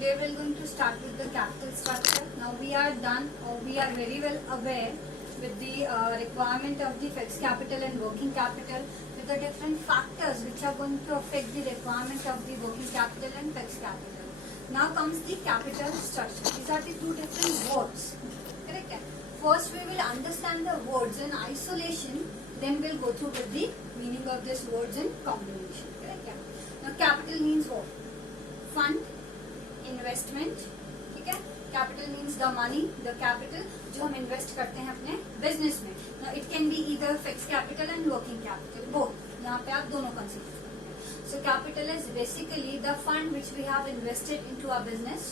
Today we are going to start with the capital structure. Now we are done, or we are very well aware with the requirement of the fixed capital and working capital, with the different factors which are going to affect the requirement of the working capital and fixed capital. Now comes the capital structure. These are the two different words. Correct? First we will understand the words in isolation, then we'll go through with the meaning of these words in combination. Correct? Now capital means what? Fund, investment, ठीक है. Capital means the money, the capital जो हम invest करते हैं अपने business में. Now it can be either fix capital and working capital, both. यहाँ पे आप दोनों कंसीडर करते हैं. So capital is basically the fund which we have invested into our business,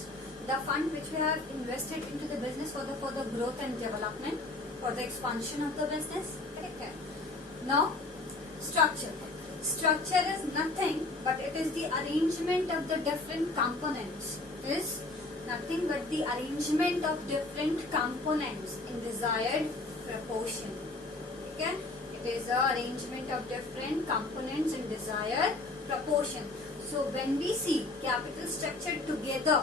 the fund which we have invested into the business for the growth and development, for the expansion of the business. Correct है. Now structure. Structure is nothing but it is the arrangement of the different components. It is nothing but the arrangement of different components in desired proportion. Okay? It is the arrangement of different components in desired proportion. So when we see capital structure together,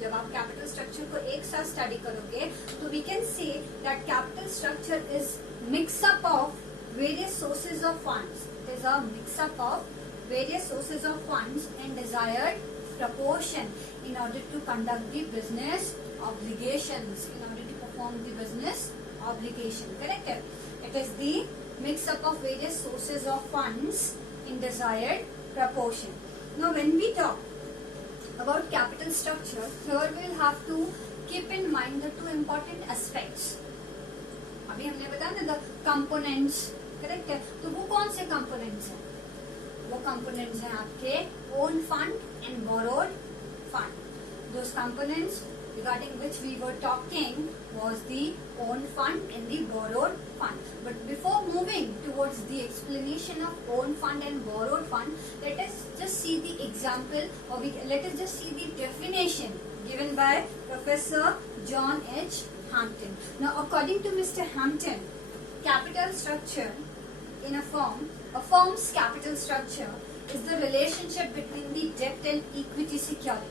जब आप capital structure को एक साथ study करोगे, तो we can say that capital structure is mix up of various sources of funds. It is a mix-up of various sources of funds in desired proportion in order to conduct the business obligations, in order to perform the business obligation. Correct? It is the mix-up of various sources of funds in desired proportion. Now, when we talk about capital structure, here we will have to keep in mind the two important aspects. अभी हमने बताया ना, the components. Correct है. तो वो कौन से components हैं? वो कंपोनेंट्स हैं आपके own fund and borrowed fund. Those components regarding which we were talking was the own fund and the borrowed fund. But before moving towards the explanation of own fund and borrowed fund, let us just see the example, or let us just see the definition given by Professor John H. Hampton. Now, according to Mr. Hampton, capital structure in a firm's capital structure is the relationship between the debt and equity security.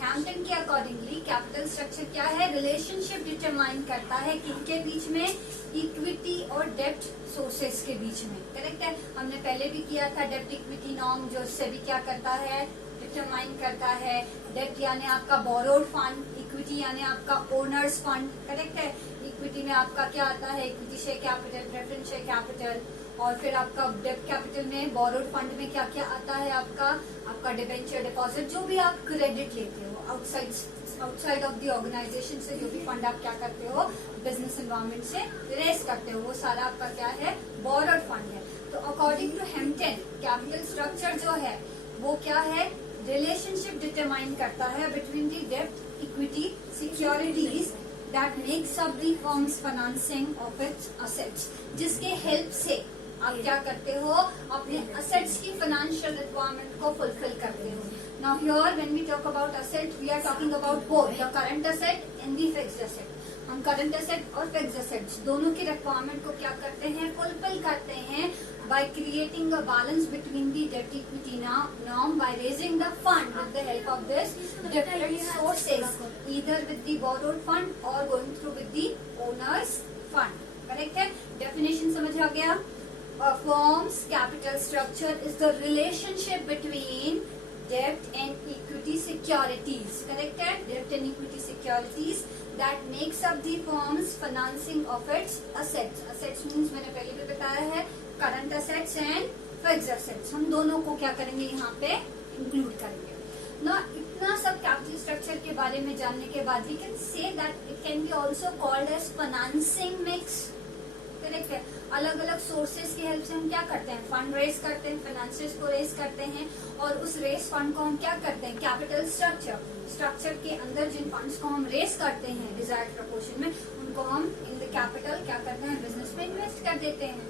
Hampton के accordingly capital structure क्या है? Relationship determine करता है किनके बीच में? Equity और डेब्ट sources के बीच में. करेक्ट है. हमने पहले भी किया था डेब्ट इक्विटी नॉर्म, जो इससे भी क्या करता है? डिटरमाइन करता है. डेब्ट यानी आपका बोरोड फंड, इक्विटी यानी आपका ओनर्स फंड. करेक्ट है. इक्विटी में आपका क्या आता है? Equity share capital, preference share capital. और फिर आपका डेब्ट कैपिटल में, बोरोड फंड में क्या क्या आता है? आपका डिबेंचर, डिपॉजिट, जो भी आप क्रेडिट लेते हो आउटसाइड ऑफ द ऑर्गेनाइजेशन से, जो भी फंड आप क्या करते हो बिजनेस एनवायरमेंट से रेस करते हो, वो सारा आपका क्या है? बोरोड फंड है. तो according to Hampton, capital structure जो है वो क्या है? रिलेशनशिप डिटरमाइन करता है बिटवीन द डेब्ट equity securities that makes up the firm's financing of its assets, जिसके हेल्प से आप क्या करते हो? अपने असेट्स की फाइनेंशियल रिक्वायरमेंट को फुलफिल करते हो. Now here when we talk about asset, we are talking about both the current asset and the fixed asset. हम करंट असेट और फिक्स्ड असेट्स दोनों की रिक्वायरमेंट को क्या करते हैं? फुलफिल करते हैं by creating a balance between the debt equity norm by raising the fund with the help of this different sources, either with the borrowed fund or going through with the owner's fund. Correct है. Definition समझ आ गया? A firm's capital structure is the relationship between debt and equity securities. Correct है. Debt and equity securities that makes up the firm's financing of its assets. Assets means मैंने पहले भी बताया है current assets and fixed assets. हम दोनों को क्या करेंगे? यहाँ पे इंक्लूड करेंगे ना. इतना सब कैपिटल स्ट्रक्चर के बारे में जानने के बाद we can say that it can be also called as financing mix. Correct है. अलग अलग सोर्सेज की हेल्प से हम क्या करते हैं? फंड रेस करते हैं, फाइनेंसियर्स को रेस करते हैं, और उस रेस फंड को हम क्या करते हैं? कैपिटल स्ट्रक्चर के अंदर जिन फंड्स को हम रेस करते हैं डिजायर्ड प्रोपोर्शन में, उनको हम इन द कैपिटल क्या करते हैं? बिजनेस में इन्वेस्ट कर देते हैं.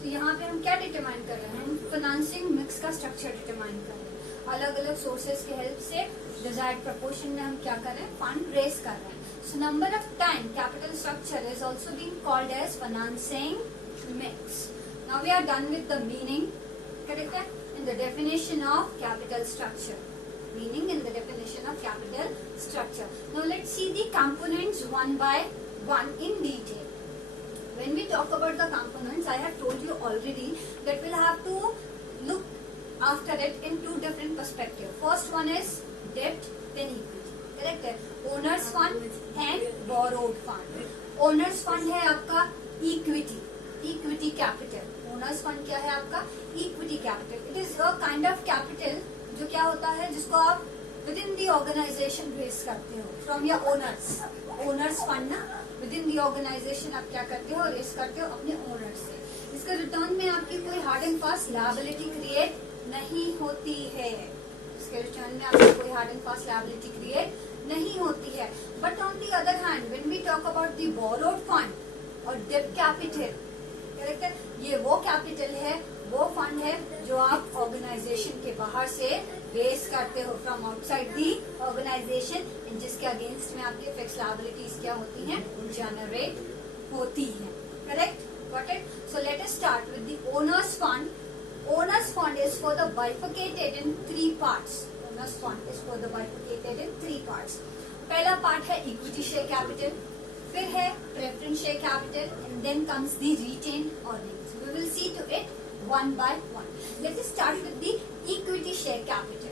तो यहाँ पे हम क्या डिटरमाइन कर रहे हैं? हम फाइनेंसिंग मिक्स का स्ट्रक्चर डिटरमाइन कर रहे हैं. अलग अलग सोर्सेज की हेल्प से डिजायर्ड प्रोपोर्शन में हम क्या कर रहे हैं? फंड रेस कर रहे हैं. So number of time capital structure is also being called as financing mix. Now we are done with the meaning, correct? And the definition of capital structure. meaning in the definition of capital structure. Now let's see the components one by one in detail. When we talk about the components, I have told you already that we'll have to look after it in two different perspectives. First one is debt, then equity. Correct है? Owners fund and borrowed fund. Owners fund है आपका equity, equity capital. Owners fund क्या है आपका equity capital. It is a kind of capital जो क्या होता है जिसको आप within the organization raise करते हो from your owners. Owners fund ना within the organization आप क्या करते हो raise करते हो अपने owners से. इसके रिटर्न में आपकी कोई hard and fast liability create नहीं होती है. इसके रिटर्न में आपकी कोई hard and fast liability create नहीं होती है. But on the other hand when we talk about the borrowed fund और डेट कैपिटल, करेक्ट है, ये वो कैपिटल है, वो फंड है जो आप ऑर्गेनाइजेशन के बाहर से रेज करते हो फ्रॉम आउटसाइड दी ऑर्गेनाइजेशन, जिसके अगेंस्ट में आपके फिक्स लायबिलिटीज क्या होती हैं, जनरेट होती हैं. Correct, got it? So let us start with the owners fund. Owners fund is for the bifurcated in three parts. Owners fund is for the bifurcated in three parts. पहला part है equity share capital, फिर है preference share capital, and then comes the retained earnings. We will see to it one by one. Let us start with the equity share capital.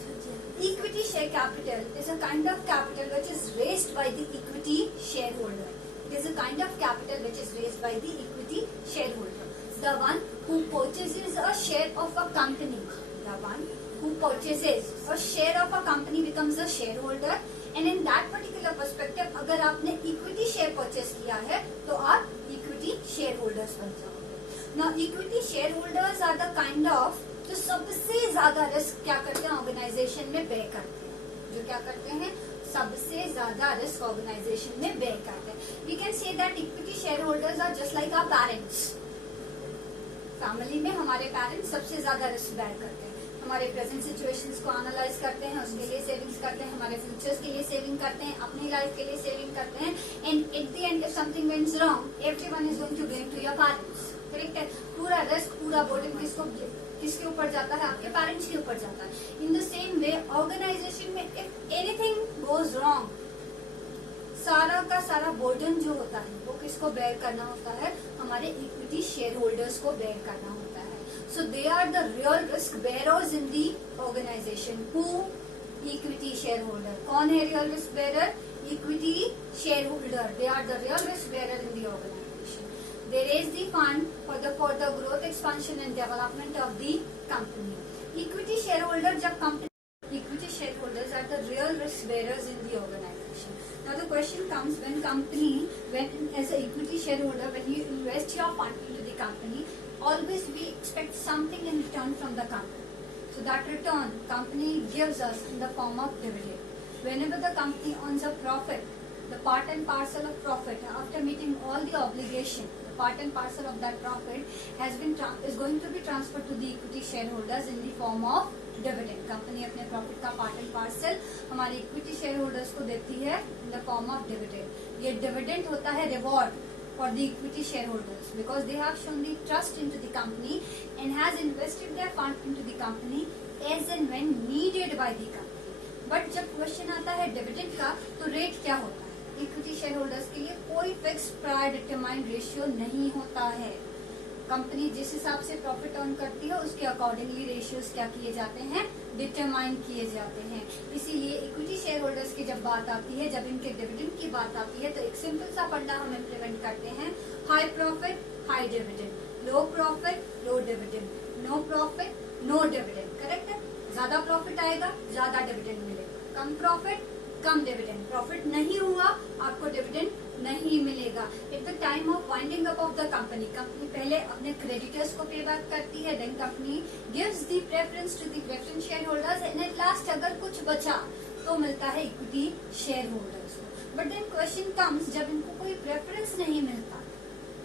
Equity share capital is a kind of capital which is raised by the equity shareholder. It is a kind of capital which is raised by the equity shareholder. The one who purchases a share of a company. The one who purchases a share of a company becomes a shareholder. And in that particular perspective, अगर आपने equity share purchase किया है, तो आप equity shareholders बन जाओगे. Now equity shareholders are the kind of जो सबसे ज्यादा रिस्क क्या करते हैं ऑर्गेनाइजेशन में बेयर करते हैं. जो क्या करते हैं, सबसे ज्यादा रिस्क ऑर्गेनाइजेशन में बेयर करते हैं. We can say that equity share holders are just like our parents. Family में हमारे पेरेंट्स सबसे ज्यादा रिस्क बेयर करते हैं. हमारे प्रेजेंट सिचुएशंस को एनालाइज करते हैं, उसके लिए सेविंग्स करते हैं, हमारे फ्यूचर्स के लिए सेविंग करते हैं, अपनी लाइफ के लिए सेविंग करते हैं. And at the end if something went wrong, everyone is going to blame to your parents. Correct है? पूरा रिस्क, पूरा बर्डन किसके ऊपर जाता है, आपके पेरेंट्स के ऊपर जाता है. In the same way organization में इफ एनीथिंग गोज रॉन्ग, सारा का सारा बर्डन जो होता है वो किसको बेयर करना होता है, हमारे इक्विटी शेयर होल्डर्स को बेयर करना होता है. So they are the real risk bearers in the organisation. Who? Equity share holder. कौन है real risk bearer? Equity share holder. They are the real risk bearer in the organisation. They raise the fund for the growth, expansion and development of the company. Equity shareholder जब company, equity shareholders are the real risk bearers in the organization. Now the question comes when as an equity shareholder, when you invest your fund into the company, always we expect something in return from the company. So that return company gives us in the form of dividend. Whenever the company earns a profit, the part and parcel of profit after meeting all the obligation, part and parcel of that profit is going to be transferred to the equity shareholders in the form of dividend. Company अपने profit का part and parcel हमारे equity share holders को देती है in the form of dividend. ये dividend होता है reward for the equity share holders because they have shown the trust into the company and has invested their fund into the company as and when needed by the company. But जब question आता है dividend का, तो rate क्या होता है? Equity share holders के लिए कोई फिक्स प्रायर डिटरमाइंड रेशियो नहीं होता है. कंपनी जिस हिसाब से प्रॉफिट अर्न करती है उसके अकॉर्डिंगली रेशियोज क्या किए जाते हैं, डिटरमाइन किए जाते हैं. इसीलिए इक्विटी शेयर होल्डर्स की जब बात आती है, जब इनके डिविडेंड की बात आती है, तो एक सिंपल सा फंडा हम इम्प्लीमेंट करते हैं. High profit high dividend, low profit low dividend, no profit no dividend. Correct है? ज्यादा प्रॉफिट आएगा ज्यादा डिविडेंड मिलेगा, कम प्रॉफिट कम डिविडेंड. प्रॉफिट नहीं हुआ आपको डिविडेंड नहीं मिलेगा. At the time of winding up of the company पहले अपने क्रेडिटर्स को पे बैक करती है, then company gives the preference to the preference share holders and at last अगर कुछ बचा तो मिलता है इक्विटी शेयर होल्डर्स को. बट देन क्वेश्चन कम्स, जब इनको कोई प्रेफरेंस नहीं मिलता,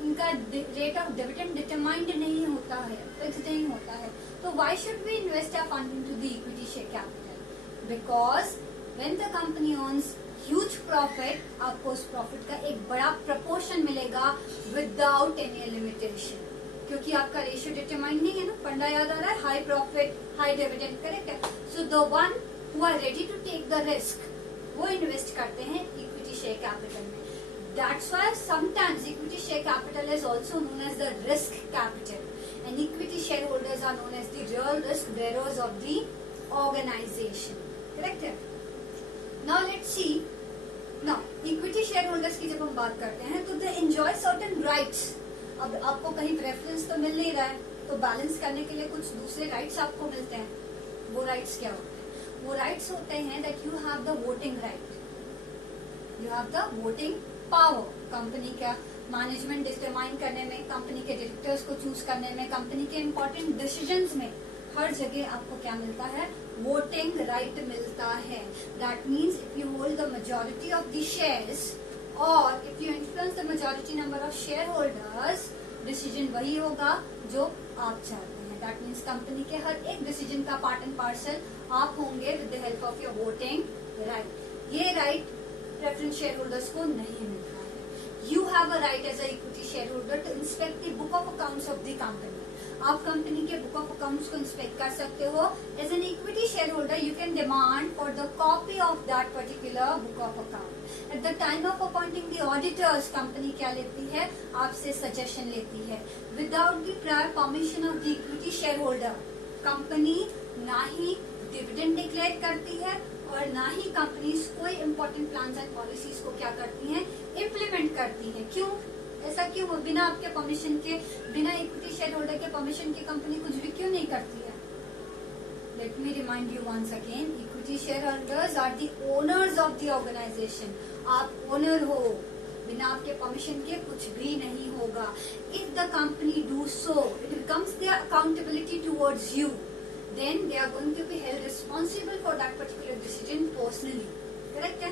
इनका रेट ऑफ डिविडेंड डिटरमाइंड नहीं होता है, फिक्स नहीं होता है, तो why should we invest our fund into the equity share capital? Because when the company earns huge profit, आपको उस प्रॉफिट का एक बड़ा प्रपोर्शन मिलेगा विदाउट एनी लिमिटेशन, क्योंकि आपका रेशियो डिटरमाइन नहीं है ना. फंडा याद आ रहा है, high profit high dividend. Correct है? So the one who are ready to take the risk, वो इन्वेस्ट करते हैं इक्विटी शेयर कैपिटल में. That's why sometimes equity share capital is also known as the risk capital, and equity share holders are known as the real risk bearers of the organisation. Correct है. Now let's see. Now equity share holders की जब हम बात करते हैं तो they enjoy certain rights. अब आपको कहीं प्रेफरेंस तो मिल नहीं रहा है, तो बैलेंस करने के लिए कुछ दूसरे राइट्स आपको मिलते हैं. वो राइट्स क्या होते हैं? वो राइट्स होते हैं that you have the voting right, you have the voting power. Company का मैनेजमेंट डिटरमाइन करने में, कंपनी के डायरेक्टर्स को चूज करने में, कंपनी के इंपॉर्टेंट डिसीजंस में, हर जगह आपको क्या मिलता है? वोटिंग राइट मिलता है. That means if you hold the majority of the shares और if you influence the majority number of share holders, decision वही होगा जो आप चाहते हैं. दैट मीन्स कंपनी के हर एक डिसीजन का पार्ट एंड पार्सल आप होंगे with the help of your voting right. ये राइट प्रेफरेंस शेयर होल्डर्स को नहीं मिलता है. You have a right as a equity share holder to inspect the book of accounts of the company. आप company के book of accounts को inspect कर सकते हो. As an equity share holder you can demand for the copy of that particular book of account. At the time of appointing the auditors, company क्या लेती है? आपसे सजेशन लेती है. Without the prior permission of the equity share holder, company ना ही dividend declare करती है और ना ही कंपनीज कोई इंपॉर्टेंट प्लान्स एंड पॉलिसीज को क्या करती हैं? इम्प्लीमेंट करती हैं. क्यों? ऐसा क्यों? बिना आपके परमिशन के, बिना इक्विटी शेयर होल्डर के परमिशन के कंपनी कुछ भी क्यों नहीं करती है? Let me remind you once again, equity share holders are the owners of the organization. आप ओनर हो, बिना आपके परमिशन के कुछ भी नहीं होगा. If the company do so, it becomes their accountability towards you, then they are going to be held responsible for that particular decision personally. Correct है?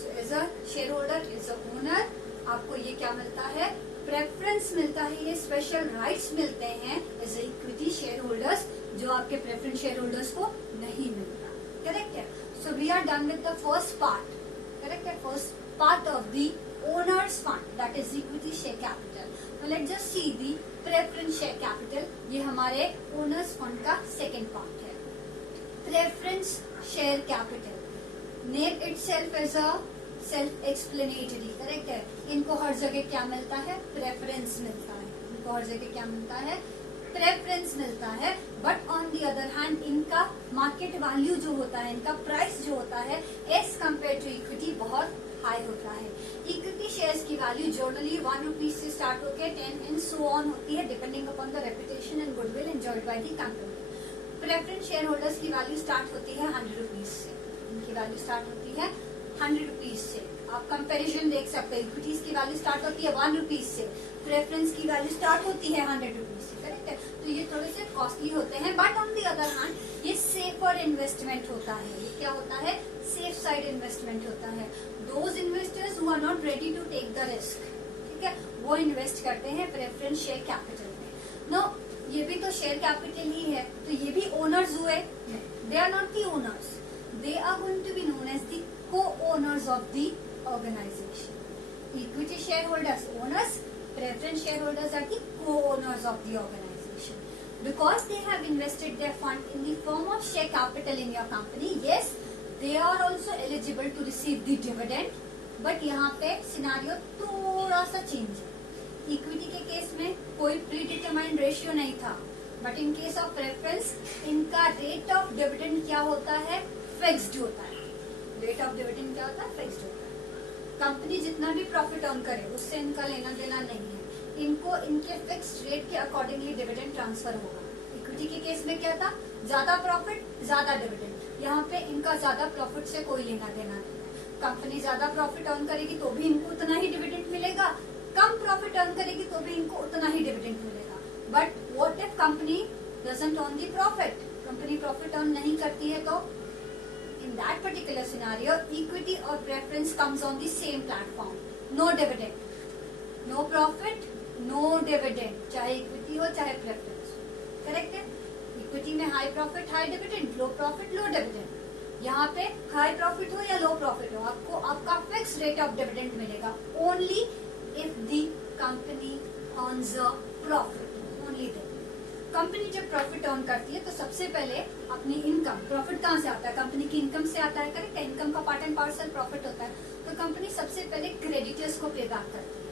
So as a shareholder, as a owner, आपको ये क्या मिलता है? Preference मिलता है, ये special rights मिलते हैं as a equity share holders, जो आपके प्रेफरेंस शेयर होल्डर्स को नहीं मिलता. करेक्ट है? So we are done with the first part. Correct है? First part of the owners fund, that is equity share capital. Now let's just see the preference share capital. ये हमारे owner's fund का second part है. Preference share capital, name itself is a self explanatory. Correct है? इनको हर जगह क्या मिलता है? प्रेफरेंस मिलता है. इनको हर जगह क्या मिलता है? प्रेफरेंस मिलता है. But on the other hand इनका मार्केट वैल्यू जो होता है, इनका प्राइस जो होता है, एज कम्पेयर टू इक्विटी बहुत हाई होता है. इक्विटी शेयर्स की वैल्यू जनरली 1 रुपीज से स्टार्ट होकर 10 एंड सो ऑन होती है, depending upon the reputation and goodwill enjoyed bye the company. Preference share holders की वैल्यू स्टार्ट होती है 100 रुपीज से. इनकी वैल्यू स्टार्ट होती है 100 रुपीज से. आप कंपैरिजन देख सकते हैं. इक्विटीज की वैल्यू स्टार्ट होती है 1 रुपीज से, प्रेफरेंस की वैल्यू स्टार्ट होती है 100 रुपीज से. करेक्ट है? तो ये थोड़े से कॉस्टली होते हैं, but on the other hand ये सेफर इन्वेस्टमेंट होता है. ये क्या होता है? सेफ साइड इन्वेस्टमेंट होता है. Those investors who are not ready to take the risk, ठीक है, वो इन्वेस्ट करते हैं प्रेफरेंस शेयर कैपिटल में. नो, ये भी तो शेयर कैपिटल ही है, तो ये भी ओनर्स हुए. They are not the owners, they are going to be known as the co-owners of the organization. Equity shareholders owners, preference shareholders are the co-owners of the organization. Because they have invested their fund in the form of share capital in your company, yes, they are also eligible to receive the dividend. But यहाँ पे scenario थोड़ा सा change है. Equity के case में कोई pre determined ratio नहीं था, but in case of preference इनका रेट ऑफ डिविडेंड क्या होता है? फिक्स्ड होता है. रेट ऑफ डिविडेंड क्या होता है? फिक्स्ड होता है. कंपनी जितना भी प्रॉफिट अर्न करे उससे इनका लेना देना नहीं है. इनको इनके फिक्स्ड रेट के अकॉर्डिंगली डिविडेंड ट्रांसफर होगा. इक्विटी के केस में क्या था? ज्यादा प्रॉफिट ज्यादा डिविडेंड. यहाँ पे इनका ज्यादा प्रॉफिट से कोई लेना देना नहीं है. कंपनी ज्यादा प्रॉफिट अर्न करेगी तो भी इनको उतना ही डिविडेंड मिलेगा, कम प्रॉफिट अर्न करेगी तो भी इनको उतना ही डिविडेंड मिलेगा. But what if company doesn't earn the profit? Company profit earn नहीं करती है तो in that particular scenario, equity or preference comes on the same platform. No dividend, no profit, no dividend. चाहे equity हो चाहे preference. Correct है? Equity में high profit, high dividend, low profit, low dividend. यहाँ पे high profit हो या low profit हो, आपको आपका fixed rate of dividend मिलेगा. Only if the company earns a profit. Only then. Company जब प्रॉफिट अर्न करती है तो सबसे पहले अपनी इनकम, प्रॉफिट कहाँ से आता है, कंपनी की इनकम से आता है, करेक्ट है, इनकम का पार्ट एंड पार्सल प्रॉफिट होता है। तो कंपनी सबसे पहले क्रेडिटर्स को पे बैक करती है,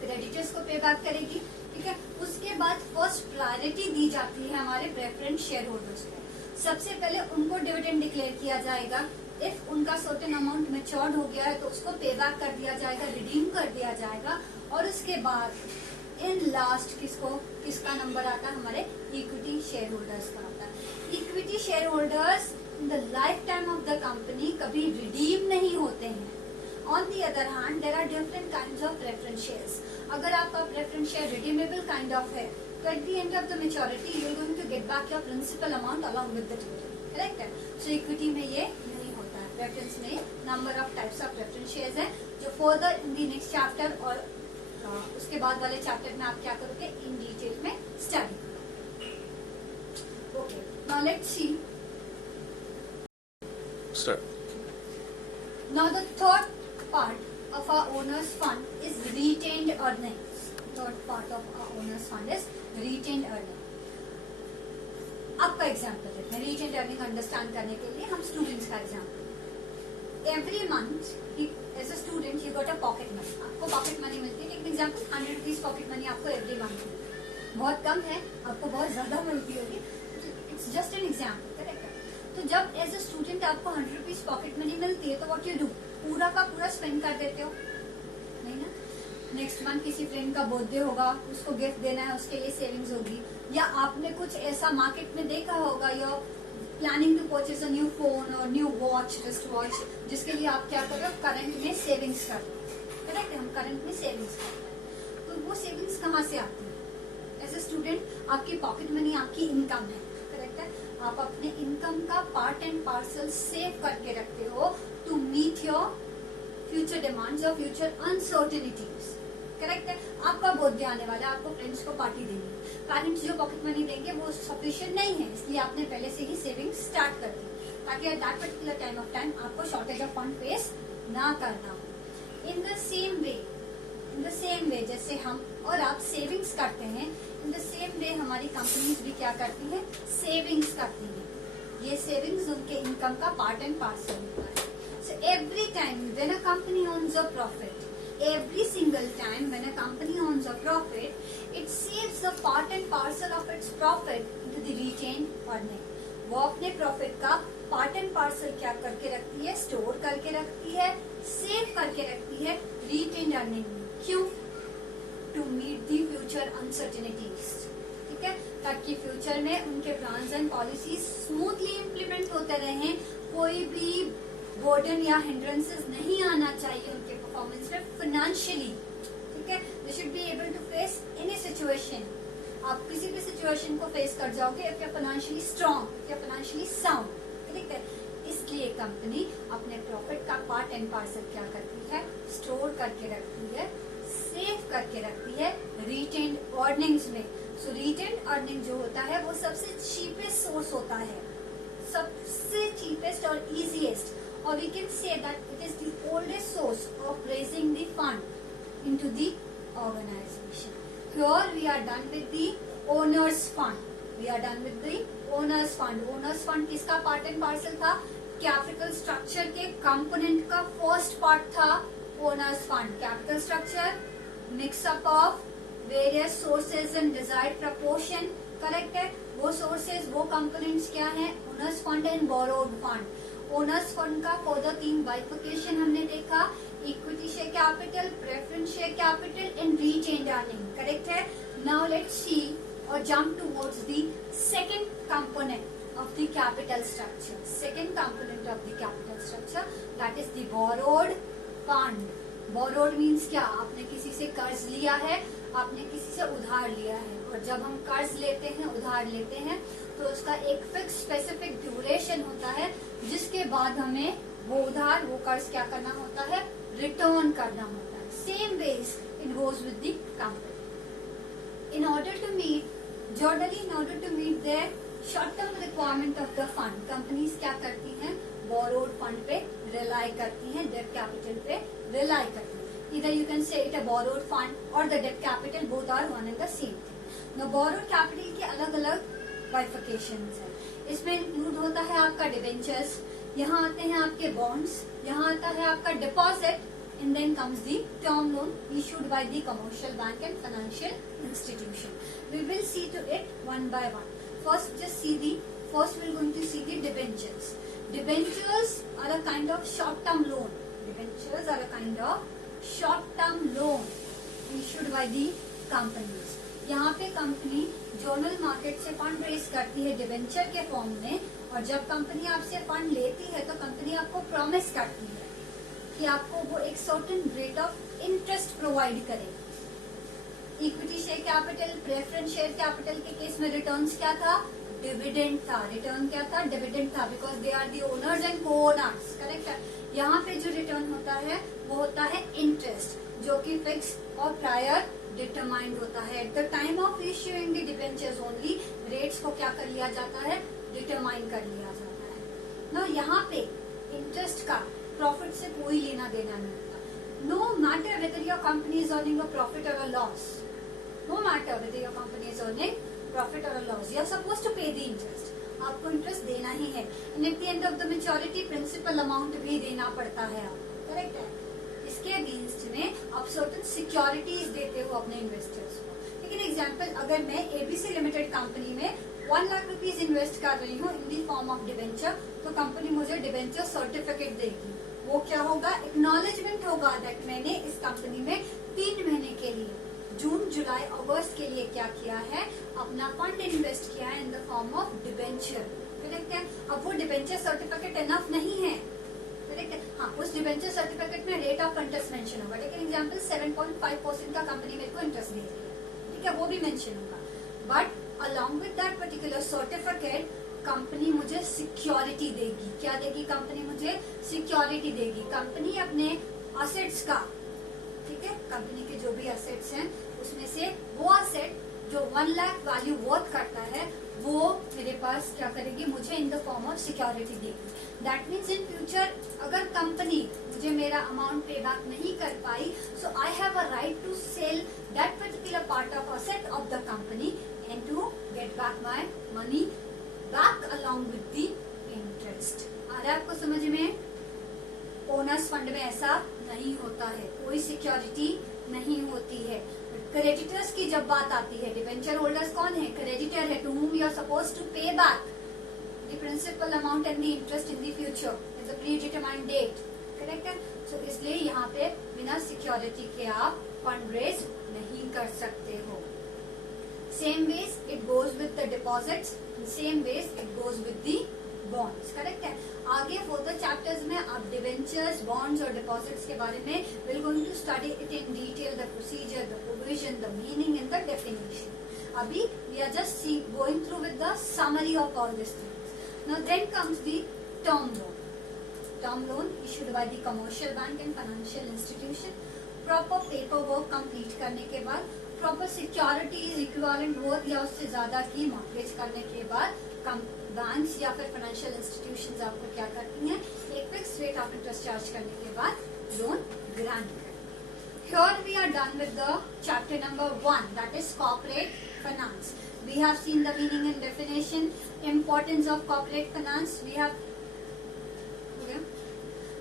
क्रेडिटर्स को पे बैक करेगी, ठीक है। उसके बाद फर्स्ट प्रायोरिटी दी जाती है हमारे प्रेफरेंस शेयर होल्डर्स को। सबसे पहले उनको डिविडेंड डिक्लेयर किया जाएगा। इफ उनका सर्टेन अमाउंट मैच्योर्ड हो गया है तो उसको पे बैक कर दिया जाएगा, रिडीम कर दिया जाएगा। और उसके बाद इन लास्ट किसका नंबर आता है, हमारे इक्विटी शेयर होल्डर्स का आता है। Equity share holders in the life time of the company कभी रिडीम नहीं होते हैं। On the other hand there are different kinds of preference shares. अगर आपका preference share redeemable kind of है तो at the end of the maturity you are going to get back your principal amount along with the dividend, correct है। So equity में ये नहीं होता है। प्रेफरेंस में number of types of preference shares है जो further in the next chapter और उसके बाद वाले चैप्टर में आप क्या करोगे, इन डिटेल में स्टडी करोगे। Okay, now let's C now the third part of our owners fund is retained earnings. Third part of our owners fund is retained earning. आपका एग्जाम्पल लेते हैं retained earning अंडरस्टैंड करने के लिए। हम students का example, every month as a student you got a pocket money, आपको pocket money मिलती है। एक एग्जाम्पल, 100 रुपीज पॉकेट मनी आपको एवरी मंथ मिलती है। बहुत कम है, आपको बहुत ज्यादा मिलती होगी, it's just an example, correct है। तो जब एज अ स्टूडेंट आपको 100 रुपीज पॉकेट मनी मिलती है तो व्हाट यू डू, पूरा का पूरा स्पेंड कर देते हो, नहीं ना। नेक्स्ट मंथ किसी फ्रेंड का बर्थडे होगा, उसको गिफ्ट देना है, उसके लिए सेविंग्स होगी। या आपने कुछ ऐसा मार्केट में देखा होगा, या planning to purchase a new phone और न्यू वॉच, रिस्ट वॉच, जिसके लिए आप क्या कर रहे हो, करंट में सेविंग्स कर रहे हो, करेक्ट है। हम करंट में सेविंग्स करते हैं, तो वो सेविंग्स कहाँ से आती है। एज ए स्टूडेंट आपकी पॉकेट मनी आपकी इनकम है, करेक्ट है। आप अपने इनकम का पार्ट एंड पार्सल सेव करके रखते हो to meet your future demands और फ्यूचर अनसर्टेनिटीज, करेक्ट है। आपका बर्थडे आने वाला है, आपको फ्रेंड्स को पार्टी देनी है, पेरेंट्स जो पॉकेट मनी देंगे वो सफिशिएंट नहीं है, इसलिए आपने पहले से ही सेविंग स्टार्ट कर दी ताकि at that particular time of time आपको शॉर्टेज ऑफ फंड फेस ना करना हो। इन द सेम वे जैसे हम और आप सेविंग्स करते हैं, इन द सेम वे हमारी कंपनीज भी क्या करती हैं, सेविंग्स करती हैं। ये सेविंग्स उनके इनकम का पार्ट एंड पार्सल होता है। So every time when a company earns a profit, every single time when a company earns a profit, it saves a part and parcel of its profit into the retained earning. वो अपने profit का part and parcel क्या करके रखती है, store करके रखती है, सेव करके रखती है रिटेन्ड अर्निंग में। क्यों? To meet the future uncertainties, ठीक है, ताकि फ्यूचर में उनके plans and policies smoothly implement होते रहें, कोई भी बर्डन या हिंड्रेंसेस नहीं आना चाहिए उनके परफॉर्मेंस में फाइनेंशियली, ठीक है। They should be able to face any situation. आप किसी भी सिचुएशन को फेस कर जाओगे if you financially strong, if you financially sound, ठीक है। इसलिए कंपनी अपने प्रॉफिट का पार्ट एंड पार्सल क्या करती है, स्टोर करके रखती है, सेव करके रखती है रिटेन्ड अर्निंग्स में। सो रिटेन्ड अर्निंग जो होता है वो सबसे चीपेस्ट सोर्स होता है, सबसे चीपेस्ट और easiest, or we can say that it is the oldest source of raising the fund into the organization. Here we are done with the owners fund. We are done with the owners fund. Owners fund किसका part and parcel था? Capital structure के component का first part था owners fund. Capital structure mix up of various sources in desired proportion, correct है। वो sources, वो components क्या हैं? owners fund and borrowed fund. Owner's fund का फर्दर 3 बाइफिकेशन हमने देखा, equity share capital, preference share capital and retained earning, correct है। Now let's सी और jump towards the second component of the capital structure. Second component of the capital structure that is the borrowed fund. Borrowed means क्या? आपने किसी से कर्ज लिया है, आपने किसी से उधार लिया है, और जब हम कर्ज लेते हैं, उधार लेते हैं, तो उसका एक फिक्स स्पेसिफिक ड्यूरेशन होता है जिसके बाद हमें वो उधार, वो कर्ज क्या करना होता है, रिटर्न करना होता है। Same ways it goes with the company. In order to meet generally in order to meet the short term requirement of the fund, companies क्या करती हैं, बोरोड फंड पे रिलाई करती हैं, डेट कैपिटल पे रिलाई करती हैं। Either you can say it a borrowed fund or the debt capital, both are one and the same thing. न बोरोड कैपिटल के अलग अलग बाइफिकेशंस है। इसमें इंक्लूड होता है आपका डिबेंचर्स, यहाँ आते हैं आपके बॉन्ड्स, यहाँ आता है आपका deposit, and then comes the term loan issued by the commercial bank and financial institution. We will see to it one by one. First we're going to see the debentures. Debentures are a kind of short-term loan. Debentures are a kind of short-term loan issued by the companies. यहाँ पे company zonal market से fund raise करती है debenture के form में, और जब company आपसे फंड लेती है तो कंपनी आपको प्रॉमिस करती है कि आपको वो एक certain rate of interest provide करेगी। Equity share capital, preference share capital के केस में रिटर्न्स क्या था? डिविडेंड था। रिटर्न क्या था? डिविडेंड था, because they are the owners and co owners, correct है। यहाँ पे जो रिटर्न होता है वो होता है इंटरेस्ट, जो कि फिक्स और प्रायर डिटरमाइंड होता है। Eight the time of issuing the debentures only rates को क्या कर लिया जाता है? डिटरमाइन कर लिया जाता है ना। यहाँ पे इंटरेस्ट का प्रॉफिट से कोई लेना देना नहीं होता। No matter whether your company is earning a profit or a loss, no matter whether your company is earning profit or a loss, you are suppose to pay the interest. आपको interest देना ही है, and at the end of the maturity principal amount भी देना पड़ता है आपको, correct है। इसके अगेंस्ट में आप सर्टेन सिक्योरिटीज देते हो अपने इन्वेस्टर्स को। लेकिन एग्जाम्पल, अगर मैं एबीसी लिमिटेड कंपनी में 1 लाख रुपीज इन्वेस्ट कर रही हूँ इन दी फॉर्म ऑफ डिबेंचर, तो कंपनी मुझे डिबेंचर सर्टिफिकेट देगी। वो क्या होगा? एक्नॉलेजमेंट होगा दैट मैंने इस कंपनी में 3 महीने के लिए, जून जुलाई अगस्त के लिए क्या किया है? अपना फंड इन्वेस्ट किया है in the form of debenture, correct है। अब वो डिबेंचर सर्टिफिकेट इनफ नहीं है, करेक्ट है। हाँ, उस डिबेंचर सर्टिफिकेट में रेट ऑफ इंटरेस्ट मेंशन होगा, लेकिन एग्जाम्पल 7.5% का कंपनी मेरे को इंटरेस्ट दे रही है, ठीक है, वो भी मेंशन होगा। But along with that particular certificate company मुझे सिक्योरिटी देगी। क्या देगी? कंपनी मुझे सिक्योरिटी देगी। कंपनी अपने असेट्स का, ठीक है, कंपनी के जो भी असेट्स हैं उसमें से वो असेट जो 1 लाख वैल्यू वर्थ करता है वो मेरे पास क्या करेगी? मुझे in the form of security देगी। दैट मीन्स इन फ्यूचर अगर कंपनी मुझे मेरा अमाउंट पे बैक नहीं कर पाई, so I have a right to sell that particular part of asset of the company and to get back my money back along with the interest. आ रहा है आपको समझ में? ओनर्स फंड में ऐसा नहीं होता है, कोई सिक्योरिटी नहीं होती है। क्रेडिटर्स की जब बात आती है, डिबेंचर होल्डर्स कौन है? क्रेडिटर है, to whom you are supposed to pay back the principal amount and the interest in the future at the predetermined date, correct है। सो इसलिए यहाँ पे बिना सिक्योरिटी के आप फंड रेज नहीं कर सकते हो। Same ways it goes with the deposits, same ways it goes with the bonds, correct है। आगे फर्दर चैप्टर्स में आप डिबेंचर्स, बॉन्ड्स और डिपॉजिट्स के बारे में will going to study it in detail, the procedure, the provision, the meaning and the definition. अभी we are just going through with the summary of all this things. Now then comes the term loan. Term loan issued by the commercial bank and financial institution. Proper paper work complete करने के बाद, proper securities equivalent worth या उससे ज्यादा की mortgage करने के बाद बैंक्स या फिर फाइनेंशियल इंस्टीट्यूशंस आपको क्या करती हैं? एक fix rate of interest charge करने के बाद लोन ग्रांट करती है। Here we are done with the chapter number 1, that is corporate finance. We have seen the meaning and definition, importance of corporate finance.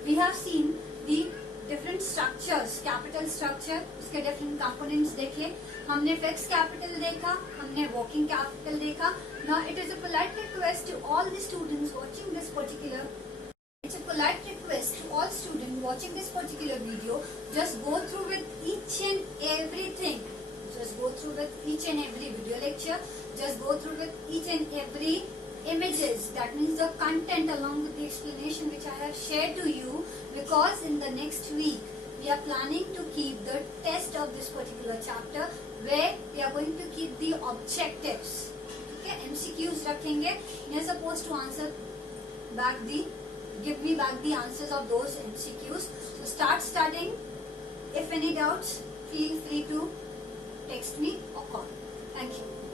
We have seen the different structures, capital structure, उसके different components देखे। हमने fixed capital देखा, हमने working capital देखा। Now it is a polite request to all the students watching this particular. It's a polite request to all students watching this particular video. Just go through with each and everything. Just go through with each and every video lecture. Just go through with each and every images. That means the content along with the explanation which I have shared to you. Because in the next week we are planning to keep the test of this particular chapter, where we are going to keep the objectives. Okay, MCQs रखेंगे. You are supposed to answer back give me back the answers of those MCQs. So start studying. If any doubts, feel free to text me or call. Thank you.